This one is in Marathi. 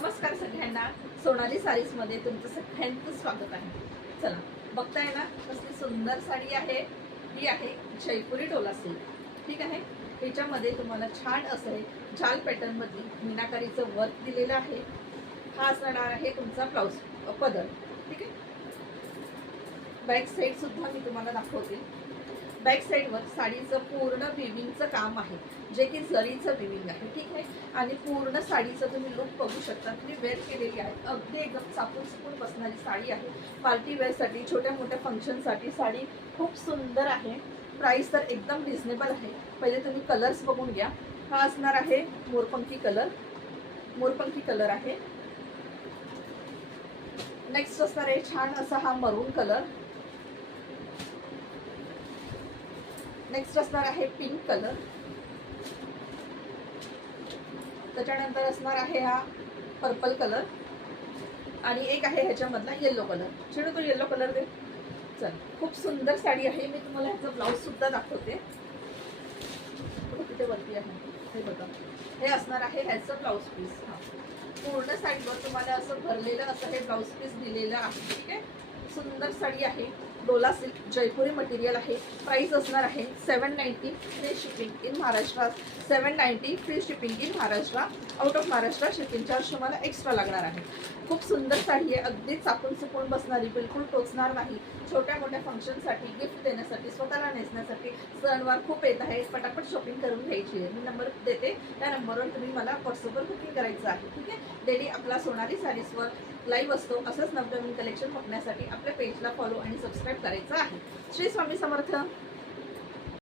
नमस्कार सगळ्यांना, सोनाली सारीजमध्ये तुमचं सगळ्यांचं स्वागत आहे। चला बघताय ना, कसली सुंदर साडी आहे। ही आहे जयपुरी टोला सिल्क, ठीक आहे। ह्याच्यामध्ये तुम्हाला छान असं आहे जाल पॅटर्न मध्ये मीनाकारीचं वर्क दिलेलं आहे। हा असणार आहे तुमचा ब्लाउज पदर, ठीक आहे। बॅक साईड सुद्धा मी तुम्हाला दाखवते। बॅक साईडवर साडीचं पूर्ण विविंगचं काम आहे, जे की जरीचं विविंग आहे, ठीक आहे। आणि पूर्ण साडीचं तुम्ही लुक बघू शकता। तुम्ही वेअर केलेली आहे, अगदी एकदम चापून चुपून बसणारी साडी आहे। पार्टी वेअरसाठी, छोट्या मोठ्या फंक्शनसाठी साडी खूप सुंदर आहे। प्राइस तर एकदम रिझनेबल आहे। पहिले तुम्ही कलर्स बघून घ्या। हा असणार आहे मोरपंखी कलर, मोरपंखी कलर आहे। नेक्स्ट असणार आहे छान असा हा मरून कलर। नेक्स्ट असणार आहे पिंक कलर। त्याच्यानंतर असणार आहे हा पर्पल कलर आणि एक आहे ह्याच्यामधला येलो कलर। चिडू तो येलो कलर दे। चल, खूप सुंदर साडी आहे। मी तुम्हाला ह्याचा ब्लाउज सुद्धा दाखवते। कुठे वरती आहे हे बघा, हे असणार आहे ह्याचं ब्लाउज पीस। हा पूर्ण साडीवर तुम्हाला असं भरलेलं असं हे ब्लाउज पीस दिलेलं आहे, ठीक आहे। सुंदर साडी आहे, डोला सिल्क जयपुरी मटेरियल आहे। प्राइस असणार आहे 790 free shipping in Maharashtra. 790 free shipping in Maharashtra. Out of Maharashtra shipping charge तुम्हाला एक्स्ट्रा लागणार आहे। खूप सुंदर साडी आहे, अगदी चापून चुपून बसणारी, बिलकुल टोचणार नाही। छोट्या मोठ्या फंक्शनसाठी, गिफ्ट देण्यासाठी, स्वतःला नेसण्यासाठी सणवार खूप येत आहे। पटापट शॉपिंग करून घ्यायची आहे। मी नंबर देते, त्या नंबरवर तुम्ही मला व्हॉट्सअपवर बुकिंग करायचं आहे, ठीक आहे। डेली आपला सोनाली साडीजवर लाईव्ह असतो। असंच नवनवीन कलेक्शन बघण्यासाठी आपल्या पेजला फॉलो आणि सबस्क्राईब करायचं आहे। श्री स्वामी समर्थ।